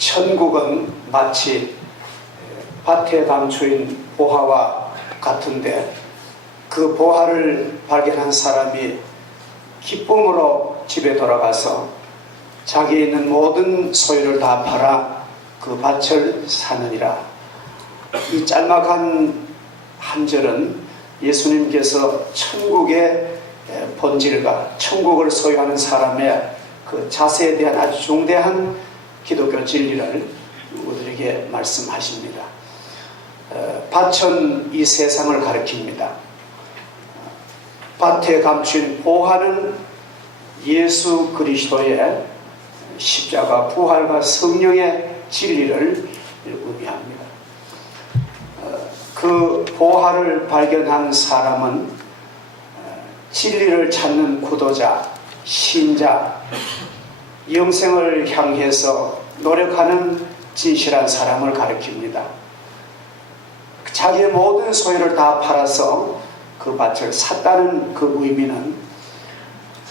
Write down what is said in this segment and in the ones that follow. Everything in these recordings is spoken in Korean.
천국은 마치 밭에 감추인 보화와 같은데 그 보화를 발견한 사람이 기쁨으로 집에 돌아가서 자기에 있는 모든 소유를 다 팔아 그 밭을 사느니라. 이 짤막한 한 절은 예수님께서 천국의 본질과 천국을 소유하는 사람의 그 자세에 대한 아주 중대한 기독교 진리를 우리에게 말씀하십니다. 밭은 이 세상을 가리킵니다. 밭에 감춘 보화는 예수 그리스도의 십자가 부활과 성령의 진리를 의미합니다. 그 보화를 발견한 사람은 진리를 찾는 구도자, 신자, 영생을 향해서 노력하는 진실한 사람을 가리킵니다. 자기의 모든 소유를 다 팔아서 그 밭을 샀다는 그 의미는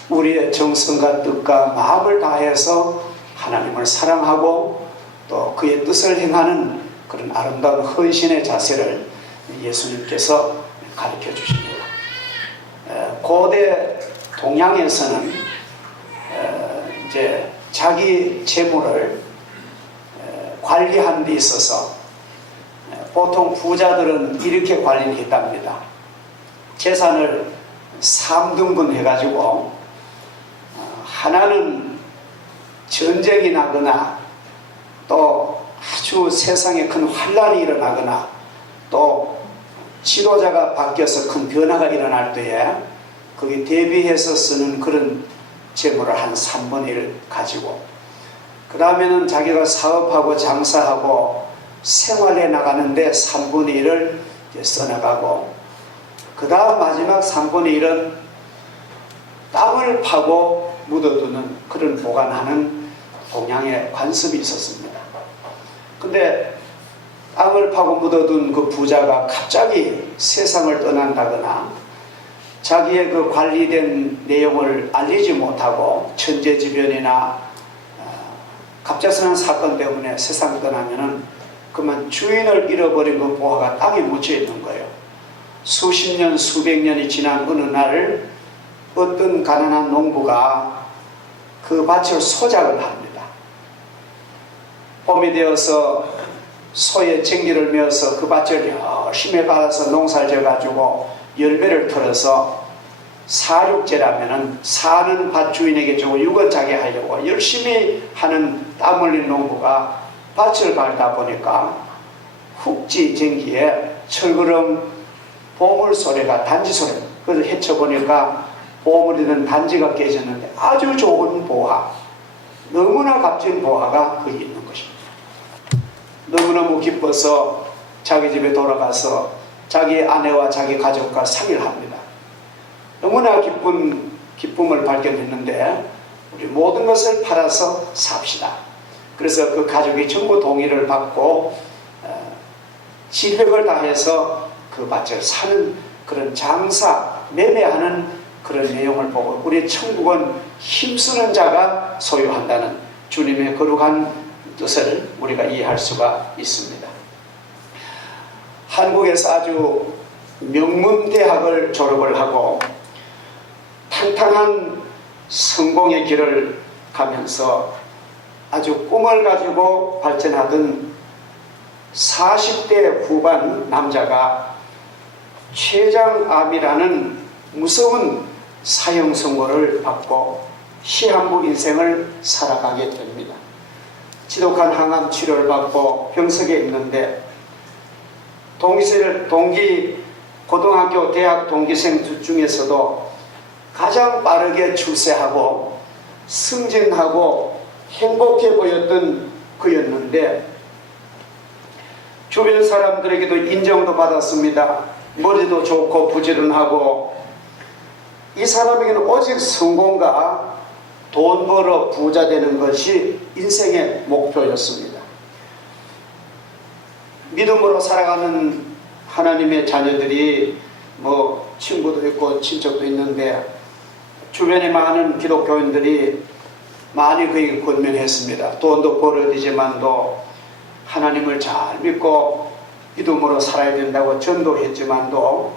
우리의 정성과 뜻과 마음을 다해서 하나님을 사랑하고 또 그의 뜻을 행하는 그런 아름다운 헌신의 자세를 예수님께서 가르쳐 주십니다. 고대 동양에서는 이제 자기 재물을 관리하는 데 있어서 보통 부자들은 이렇게 관리를 했답니다. 재산을 3등분 해가지고 하나는 전쟁이 나거나 또 아주 세상에 큰 환란이 일어나거나 또 지도자가 바뀌어서 큰 변화가 일어날 때에 거기에 대비해서 쓰는 그런 재물을 한 3분의 1 가지고 그 다음에는 자기가 사업하고 장사하고 생활해 나가는데 3분의 1을 써나가고 그 다음 마지막 3분의 1은 땅을 파고 묻어두는 그런 보관하는 동양의 관습이 있었습니다. 근데 땅을 파고 묻어둔 그 부자가 갑자기 세상을 떠난다거나 자기의 그 관리된 내용을 알리지 못하고 천재지변이나 갑작스러운 사건 때문에 세상을 떠나면은 그만 주인을 잃어버린 그 보화가 땅에 묻혀 있는 거예요. 수십 년, 수백 년이 지난 어느 날 어떤 가난한 농부가 그 밭을 소작을 합니다. 봄이 되어서 소의 쟁기를 메어서 그 밭을 열심히 받아서 농사를 져가지고 열매를 털어서 사육제라면은 사는 밭 주인에게 주고 유건자게 하려고 열심히 하는 땀 흘린 농부가 밭을 밟다 보니까 훅지 쟁기에 철그럼 보물 소리가 단지 소리, 그래서 헤쳐보니까 보물이든 단지가 깨졌는데 아주 좋은 보화, 너무나 값진 보화가 거기 있는 것입니다. 너무너무 기뻐서 자기 집에 돌아가서 자기 아내와 자기 가족과 상의를 합니다. 너무나 기쁨을 발견했는데 우리 모든 것을 팔아서 삽시다. 그래서 그 가족이 전부 동의를 받고 진력을 다해서 그 밭을 사는 그런 장사, 매매하는 그런 내용을 보고 우리 천국은 힘쓰는 자가 소유한다는 주님의 거룩한 뜻을 우리가 이해할 수가 있습니다. 한국에서 아주 명문대학을 졸업을 하고 탄탄한 성공의 길을 가면서 아주 꿈을 가지고 발전하던 40대 후반 남자가 췌장암이라는 무서운 사형 선고를 받고 시한부 인생을 살아가게 됩니다. 지독한 항암 치료를 받고 병석에 있는데 동기 고등학교 대학 동기생 중에서도 가장 빠르게 출세하고 승진하고 행복해 보였던 그였는데 주변 사람들에게도 인정도 받았습니다. 머리도 좋고 부지런하고 이 사람에게는 오직 성공과 돈 벌어 부자 되는 것이 인생의 목표였습니다. 믿음으로 살아가는 하나님의 자녀들이 뭐 친구도 있고 친척도 있는데 주변에 많은 기독교인들이 많이 그에게 권면했습니다. 돈도 벌어야 되지만도 하나님을 잘 믿고 믿음으로 살아야 된다고 전도했지만도,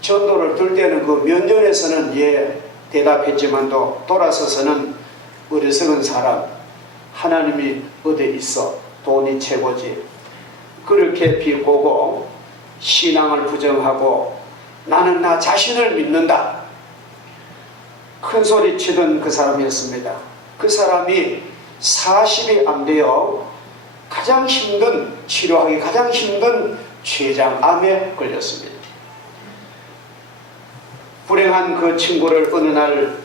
전도를 들 때는 그 면전에서는 예 대답했지만도 돌아서서는 어리석은 사람, 하나님이 어디 있어, 돈이 최고지, 그렇게 비꼬고 신앙을 부정하고 나는 나 자신을 믿는다, 큰 소리 치던 그 사람이었습니다. 그 사람이 40이 안 되어 가장 힘든, 치료하기 가장 힘든 췌장암에 걸렸습니다. 불행한 그 친구를 어느 날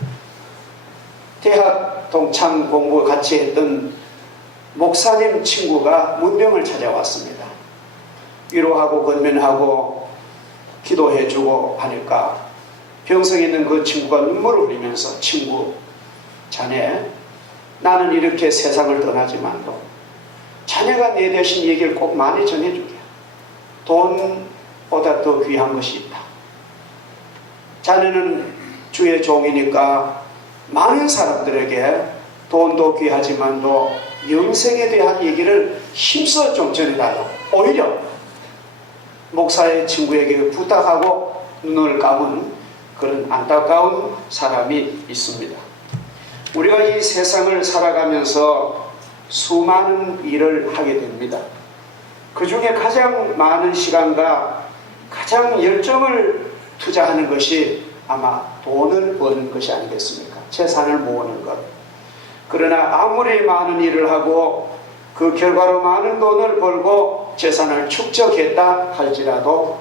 대학 동창 공부 같이 했던 목사님 친구가 문병을 찾아왔습니다. 위로하고 권면하고 기도해주고 하니까 병성에 있는 그 친구가 눈물을 흘리면서, 친구, 자네, 나는 이렇게 세상을 떠나지만도 자네가 내 대신 얘기를 꼭 많이 전해주게. 돈보다 더 귀한 것이 있다. 자네는 주의 종이니까 많은 사람들에게 돈도 귀하지만도 영생에 대한 얘기를 힘써 좀 전해달라고 오히려 목사의 친구에게 부탁하고 눈을 감은 그런 안타까운 사람이 있습니다. 우리가 이 세상을 살아가면서 수많은 일을 하게 됩니다. 그 중에 가장 많은 시간과 가장 열정을 투자하는 것이 아마 돈을 버는 것이 아니겠습니까? 재산을 모으는 것. 그러나 아무리 많은 일을 하고 그 결과로 많은 돈을 벌고 재산을 축적했다 할지라도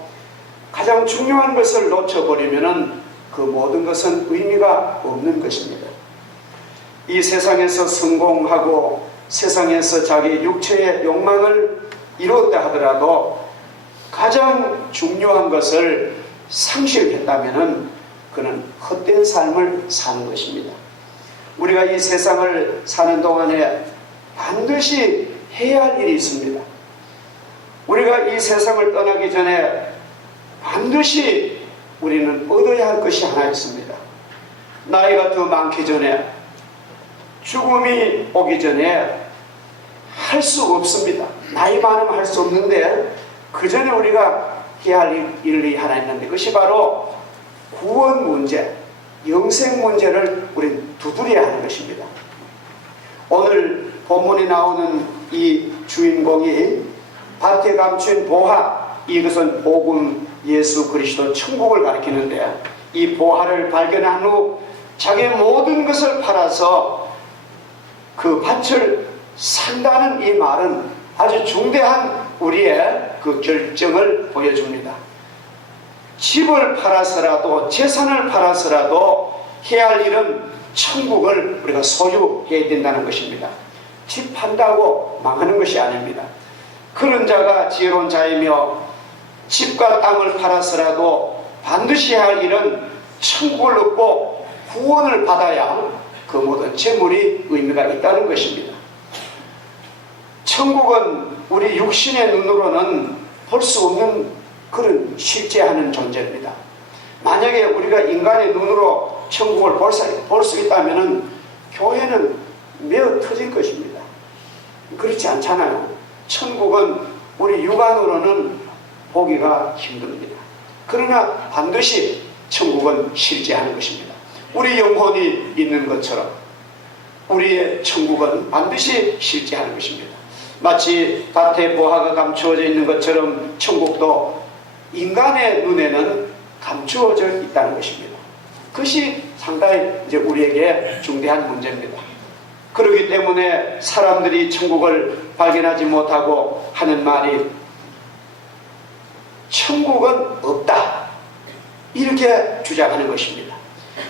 가장 중요한 것을 놓쳐버리면 그 모든 것은 의미가 없는 것입니다. 이 세상에서 성공하고 세상에서 자기 육체의 욕망을 이루었다 하더라도 가장 중요한 것을 상실했다면 그는 헛된 삶을 사는 것입니다. 우리가 이 세상을 사는 동안에 반드시 해야 할 일이 있습니다. 우리가 이 세상을 떠나기 전에 반드시 우리는 얻어야 할 것이 하나 있습니다. 나이가 더 많기 전에, 죽음이 오기 전에 할 수 없습니다. 나이 많으면 할 수 없는데 그 전에 우리가 해야 할 일이 하나 있는데 그것이 바로 구원 문제, 영생 문제를 우리는 두드려야 하는 것입니다. 오늘 본문에 나오는 이 주인공이 밭에 감춘 보화, 이것은 복음 예수 그리스도 천국을 가리키는데 이 보화를 발견한 후 자기의 모든 것을 팔아서 그 밭을 산다는 이 말은 아주 중대한 우리의 그 결정을 보여줍니다. 집을 팔아서라도 재산을 팔아서라도 해야 할 일은 천국을 우리가 소유해야 된다는 것입니다. 집 판다고 망하는 것이 아닙니다. 그런 자가 지혜로운 자이며 집과 땅을 팔아서라도 반드시 해야 할 일은 천국을 얻고 구원을 받아야 그 모든 재물이 의미가 있다는 것입니다. 천국은 우리 육신의 눈으로는 볼 수 없는 그런 실제하는 존재입니다. 만약에 우리가 인간의 눈으로 천국을 볼 수 있다면 교회는 메어 터질 것입니다. 그렇지 않잖아요. 천국은 우리 육안으로는 보기가 힘듭니다. 그러나 반드시 천국은 실제하는 것입니다. 우리 영혼이 있는 것처럼 우리의 천국은 반드시 실제하는 것입니다. 마치 밭에 보화가 감추어져 있는 것처럼 천국도 인간의 눈에는 감추어져 있다는 것입니다. 그것이 상당히 이제 우리에게 중대한 문제입니다. 그렇기 때문에 사람들이 천국을 발견하지 못하고 하는 말이 천국은 없다, 이렇게 주장하는 것입니다.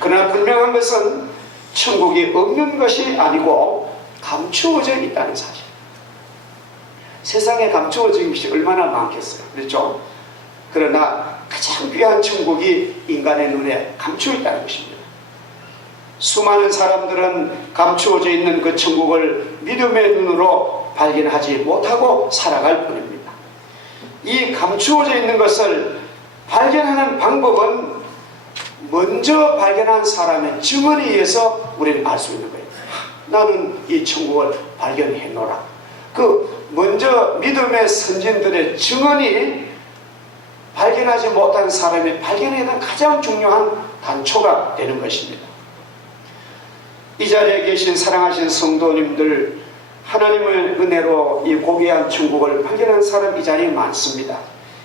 그러나 분명한 것은 천국이 없는 것이 아니고 감추어져 있다는 사실. 세상에 감추어진 것이 얼마나 많겠어요. 그렇죠? 그러나 가장 귀한 천국이 인간의 눈에 감추어 있다는 것입니다. 수많은 사람들은 감추어져 있는 그 천국을 믿음의 눈으로 발견하지 못하고 살아갈 뿐입니다. 이 감추어져 있는 것을 발견하는 방법은 먼저 발견한 사람의 증언에 의해서 우리는 알 수 있는 거예요. 나는 이 천국을 발견해노라. 그 먼저 믿음의 선진들의 증언이 발견하지 못한 사람이 발견해야 하는 가장 중요한 단초가 되는 것입니다. 이 자리에 계신 사랑하신 성도님들, 하나님의 은혜로 이 고귀한 천국을 발견한 사람 이 자리에 많습니다.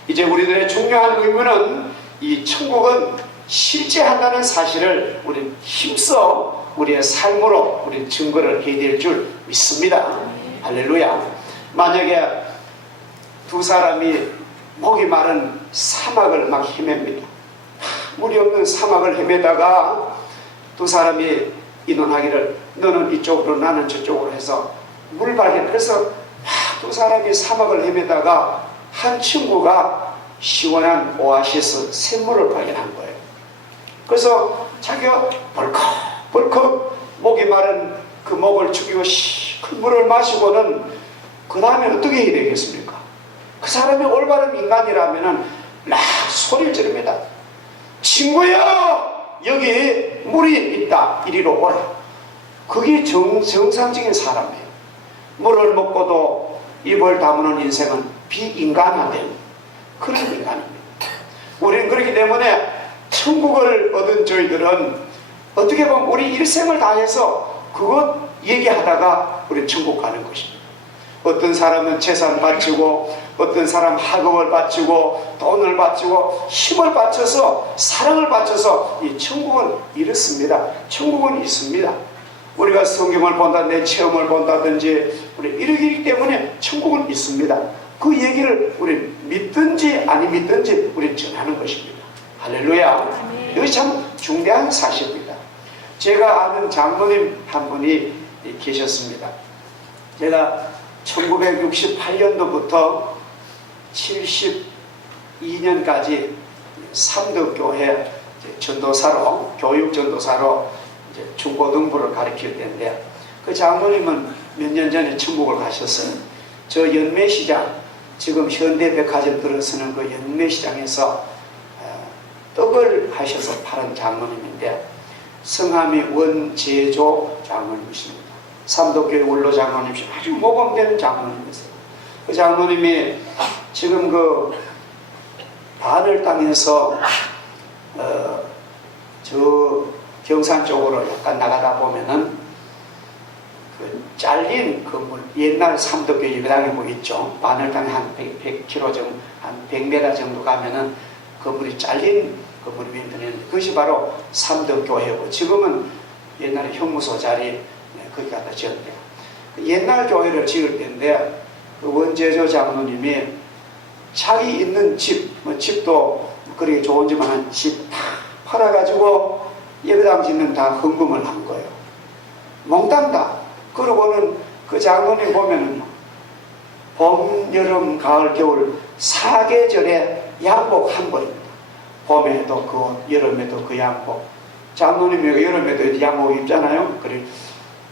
이제 우리들의 중요한 의무는 이 천국은 실제한다는 사실을 우리는 힘써 우리의 삶으로 우리 증거를 해야 될 줄 믿습니다. 할렐루야. 만약에 두 사람이 목이 마른 사막을 막 헤맵니다. 물이 없는 사막을 헤매다가 두 사람이 의논하기를 너는 이쪽으로 나는 저쪽으로 해서 물 발견. 그래서 두 사람이 사막을 헤매다가 한 친구가 시원한 오아시스 샘물을 발견한 거예요. 그래서 자기가 벌컥 목이 마른 그 목을 죽이고 큰 물을 마시고는 그 다음에 어떻게 해야 되겠습니까? 그 사람이 올바른 인간이라면은 막 소리를 지릅니다. 친구야, 여기 물이 있다. 이리로 오라. 그게 정상적인 사람이에요. 물을 먹고도 입을 다무는 인생은 비인간화된 그런 인간입니다. 우리는 그렇기 때문에 천국을 얻은 저희들은 어떻게 보면 우리 일생을 다해서 그것 얘기하다가 우리 천국 가는 것입니다. 어떤 사람은 재산 바치고, 어떤 사람 학업을 바치고, 돈을 바치고, 힘을 바쳐서, 사랑을 바쳐서 이 천국은 이렇습니다. 천국은 있습니다. 우리가 성경을 본다, 내 체험을 본다든지 우리 이러기 때문에 천국은 있습니다. 그 얘기를 우리 믿든지 아니 믿든지 우리 전하는 것입니다. 할렐루야. 이것이 참 중대한 사실입니다. 제가 아는 장로님 한 분이 계셨습니다. 제가 1968년도부터 72년까지 삼덕교회 전도사로, 교육전도사로 중고등부를 가르칠 때인데, 그 장로님은 몇 년 전에 천국을 가셨어요. 저 연매시장, 지금 현대백화점 들어서는 그 연매시장에서 떡을 하셔서 파는 장로님인데, 성함이 원재조 장로님이십니다. 삼덕교회 원로 장로님이시고 아주 모범되는 장로님이세요. 그 장로님이 지금 그 바늘 땅에서 저 경산 쪽으로 약간 나가다 보면은 그 잘린 건물, 옛날 삼덕교회 예배당에 뭐 있죠. 바늘 땅에 한 100km 정도, 한 100m 정도 가면은 건물이 잘린 건물이 있는데 그것이 바로 삼덕교회고, 지금은 옛날에 형무소 자리 거기 갖다 지었대요. 옛날 교회를 지을 때인데 그 원재조 장로님이 자기 있는 집, 뭐 집도 그렇게 좋은 집은 한 집 다 팔아가지고 예배당 짓는 다 헌금을 한 거예요. 몽땅 다. 그러고는 그 장로님 보면은 봄, 여름, 가을, 겨울 4계절에 양복 한 벌입니다. 봄에도 그 옷, 여름에도 그 양복. 장로님이 여름에도 양복 입잖아요. 그래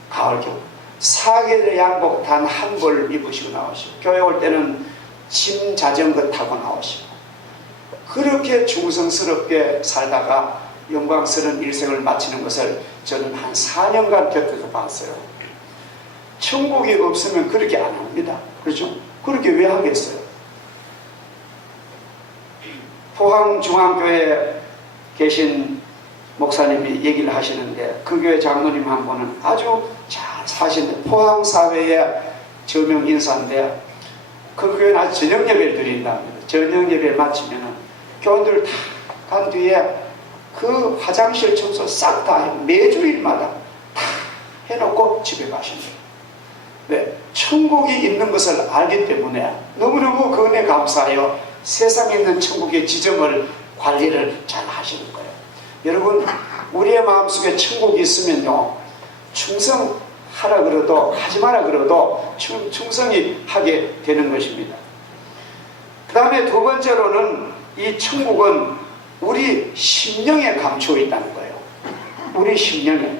가을, 겨울 4계절의 양복 단 한 벌 입으시고 나오시고, 교회 올 때는 짐 자전거 타고 나오시고, 그렇게 충성스럽게 살다가 영광스러운 일생을 마치는 것을 저는 한 4년간 곁에서 봤어요. 천국이 없으면 그렇게 안 합니다. 그렇죠? 그렇게 왜 하겠어요? 포항중앙교회에 계신 목사님이 얘기를 하시는데, 그 교회 장로님 한 분은 아주 잘 사시는데, 포항사회의 저명 인사인데 그 교회는 아주 저녁 예배를 드린답니다. 저녁 예배를 마치면은 교원들 다 간 뒤에 그 화장실 청소 싹 다 매주일마다 다 해놓고 집에 가십니다. 네, 천국이 있는 것을 알기 때문에 너무너무 그 은혜 감사하여 세상에 있는 천국의 지점을 관리를 잘 하시는 거예요. 여러분, 우리의 마음속에 천국이 있으면요, 충성하라 그래도 하지 마라 그래도 충성이 하게 되는 것입니다. 그 다음에 두 번째로는 이 천국은 우리 심령에 감추어 있다는 거예요. 우리 심령에.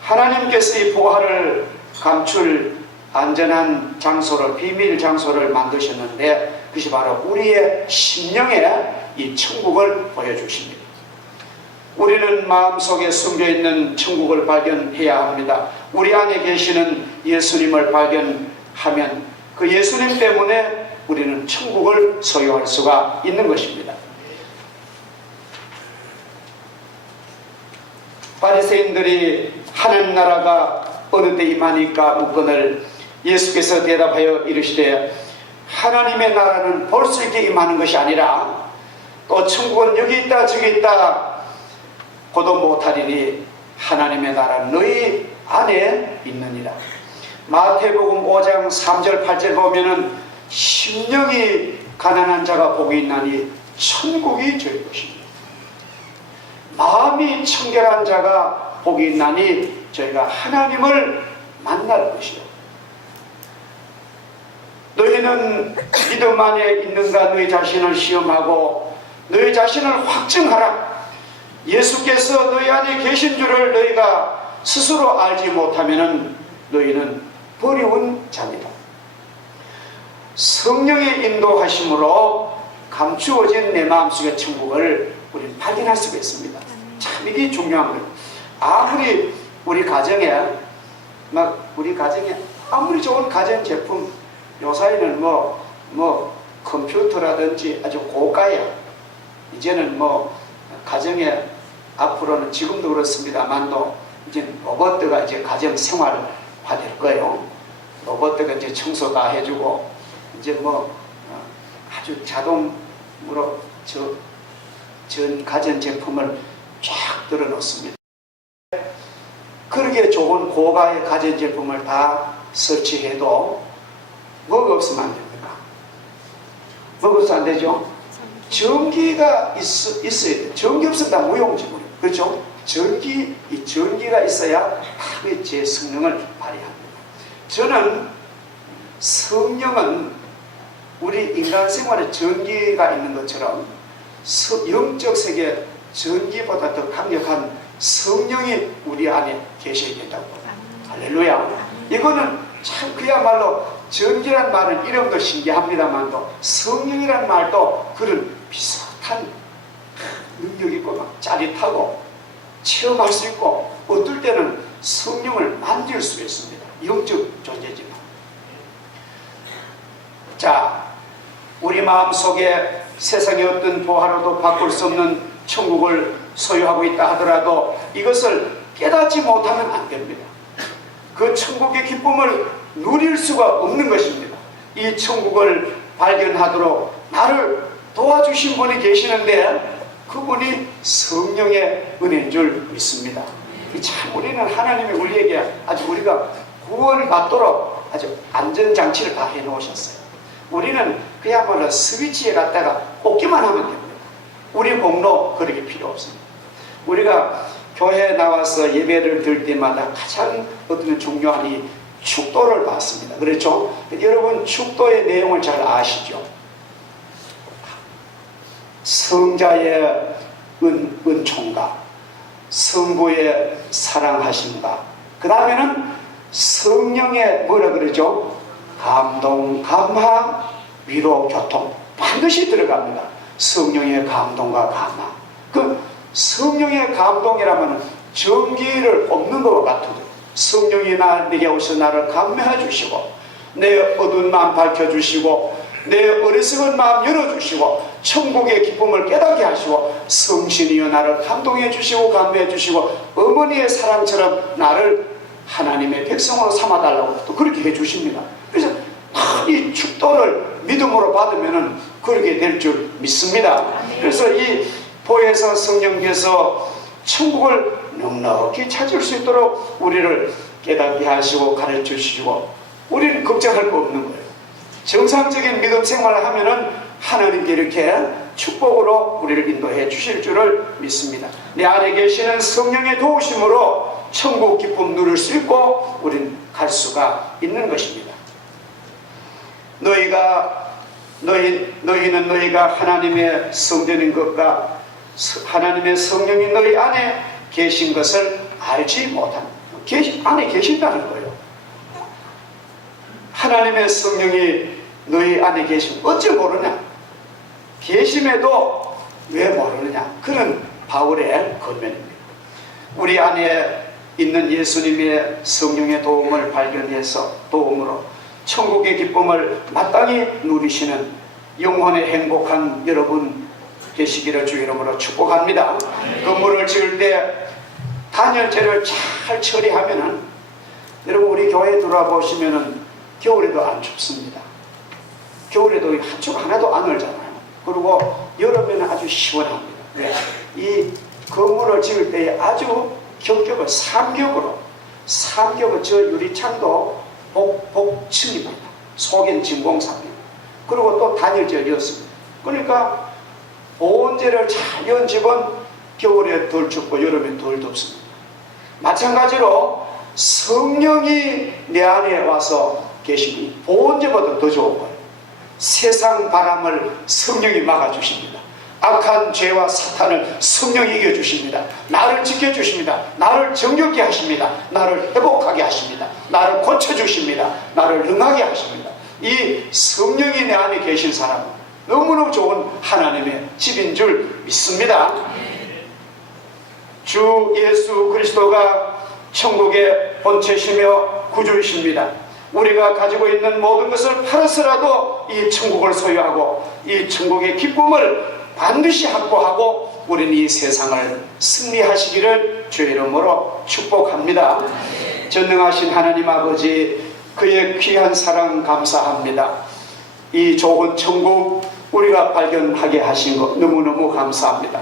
하나님께서 이 보화를 감출 안전한 장소를, 비밀 장소를 만드셨는데 그것이 바로 우리의 심령에 이 천국을 보여주십니다. 우리는 마음속에 숨겨있는 천국을 발견해야 합니다. 우리 안에 계시는 예수님을 발견하면 그 예수님 때문에 우리는 천국을 소유할 수가 있는 것입니다. 바리새인들이 하나님 나라가 어느 때 임하니까 묻거늘 예수께서 대답하여 이르시되 하나님의 나라는 볼 수 있게 임하는 것이 아니라 또 천국은 여기 있다 저기 있다 보도 못하리니 하나님의 나라는 너희 안에 있느니라. 마태복음 5장 3절 8절 보면은 심령이 가난한 자가 복이 있나니 천국이 저희 것입니다. 마음이 청결한 자가 복이 있나니 저희가 하나님을 만날 것이요. 너희는 믿음 안에 있는가 너희 자신을 시험하고 너희 자신을 확증하라. 예수께서 너희 안에 계신 줄을 너희가 스스로 알지 못하면 너희는 버리운 자입니다. 성령의 인도하심으로 감추어진 내 마음속의 천국을 우리는 발견할 수가 있습니다. 참 이게 중요한 거예요. 아무리 우리 가정에 아무리 좋은 가전제품 요사이는 컴퓨터라든지 아주 고가야. 이제는 가정에 앞으로는 지금도 그렇습니다만도 이제 로봇가 이제 가정 생활화될 거예요. 로봇가 이제 청소 다 해주고 이제 아주 자동으로 전 가전 제품을 쫙 들어놓습니다. 그렇게 좋은 고가의 가전 제품을 다 설치해도 뭐가 없으면 안 됩니까? 뭐가 없으면 안 되죠? 전기가 있어야 돼요. 전기 없으면 다 무용지물이에요. 그렇죠? 이 전기가 있어야 제 성령을 발휘합니다. 저는 성령은 우리 인간 생활에 전기가 있는 것처럼 영적 세계 전기보다 더 강력한 성령이 우리 안에 계셔야 된다고. 할렐루야. 이거는 참 그야말로 전기란 말은 이름도 신기합니다만도 성령이란 말도 그런 비슷한 능력이 있고 막 짜릿하고 체험할 수 있고 어떨 때는 성령을 만질 수 있습니다. 영적 존재지만. 자, 우리 마음속에 세상의 어떤 보화로도 바꿀 수 없는 천국을 소유하고 있다 하더라도 이것을 깨닫지 못하면 안 됩니다. 그 천국의 기쁨을 누릴 수가 없는 것입니다. 이 천국을 발견하도록 나를 도와주신 분이 계시는데 그분이 성령의 은혜인 줄 믿습니다. 참 우리는 하나님이 우리에게 아주 우리가 구원을 받도록 아주 안전장치를 다 해놓으셨어요. 우리는 그야말로 스위치에 갔다가 꽂기만 하면 됩니다. 우리 목록 그렇게 필요 없습니다. 우리가 교회에 나와서 예배를 드릴 때마다 가장 어떤 중요한 이 축도를 받습니다. 그렇죠? 여러분 축도의 내용을 잘 아시죠? 성자의 은총과 성부의 사랑하심과 그 다음에는 성령의 뭐라 그러죠? 감동, 감화, 위로, 교통 반드시 들어갑니다. 성령의 감동과 감화. 그 성령의 감동이라면 전기를 꼽는 것과 같은데 성령이 내게 오셔서 나를 감매해 주시고 내 어두운 마음 밝혀주시고 내 어리석은 마음 열어주시고 천국의 기쁨을 깨닫게 하시고 성신이여 나를 감동해 주시고 감매해 주시고 어머니의 사랑처럼 나를 하나님의 백성으로 삼아달라고 또 그렇게 해주십니다. 그래서 이 축도를 믿음으로 받으면 그렇게 될 줄 믿습니다. 그래서 이 보혜사 성령께서 천국을 넉넉히 찾을 수 있도록 우리를 깨닫게 하시고 가르쳐 주시고 우리는 걱정할 거 없는 거예요. 정상적인 믿음 생활을 하면은 하나님께 이렇게 축복으로 우리를 인도해 주실 줄을 믿습니다. 내 안에 계시는 성령의 도우심으로 천국 기쁨 누릴 수 있고 우리는 갈 수가 있는 것입니다. 너희는 너희가 하나님의 성전인 것과 하나님의 성령이 너희 안에 계신 것을 알지 못합니다. 안에 계신다는 거예요. 하나님의 성령이 너희 안에 계시면 어찌 모르냐? 계심에도 왜 모르느냐? 그런 바울의 권면입니다. 우리 안에 있는 예수님의 성령의 도움을 발견해서 도움으로 천국의 기쁨을 마땅히 누리시는 영혼의 행복한 여러분 되시기를 주 이름으로 축복합니다. 건물을 지을 때 단열재를 잘 처리하면은 여러분 우리 교회 들어보시면은 겨울에도 안 춥습니다. 겨울에도 한쪽 하나도 안 얼잖아요. 그리고 여름에는 아주 시원합니다. 왜? 이 건물을 지을 때 아주 겹겹을 삼겹으로 저 유리창도 복층입니다. 속엔 진공사입니다. 그리고 또 단열재를 였습니다. 그러니까 보온재를 잘 연 집은 겨울에 덜 춥고 여름에 덜 덥습니다. 마찬가지로 성령이 내 안에 와서 계시니 보온재보다 더 좋은 거예요. 세상 바람을 성령이 막아주십니다. 악한 죄와 사탄을 성령이 이겨주십니다. 나를 지켜주십니다. 나를 정결케 하십니다. 나를 회복하게 하십니다. 나를 고쳐주십니다. 나를 능하게 하십니다. 이 성령이 내 안에 계신 사람은 너무너무 좋은 하나님의 집인 줄 믿습니다. 주 예수 그리스도가 천국의 본체시며 구주이십니다. 우리가 가지고 있는 모든 것을 팔아서라도 이 천국을 소유하고 이 천국의 기쁨을 반드시 확보하고 우리는 이 세상을 승리하시기를 주의 이름으로 축복합니다. 전능하신 하나님 아버지, 그의 귀한 사랑 감사합니다. 이 좋은 천국 우리가 발견하게 하신 것 너무너무 감사합니다.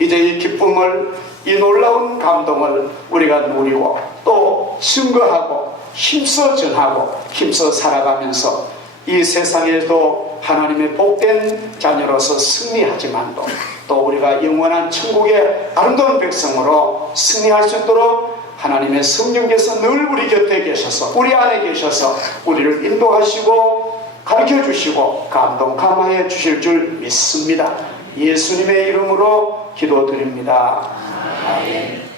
이제 이 기쁨을, 이 놀라운 감동을 우리가 누리고 또 증거하고 힘써 전하고 힘써 살아가면서 이 세상에도 하나님의 복된 자녀로서 승리하지만도 또 우리가 영원한 천국의 아름다운 백성으로 승리할 수 있도록 하나님의 성령께서 늘 우리 곁에 계셔서 우리 안에 계셔서 우리를 인도하시고 가르쳐 주시고 감동 감화해 주실 줄 믿습니다. 예수님의 이름으로 기도드립니다. 아멘.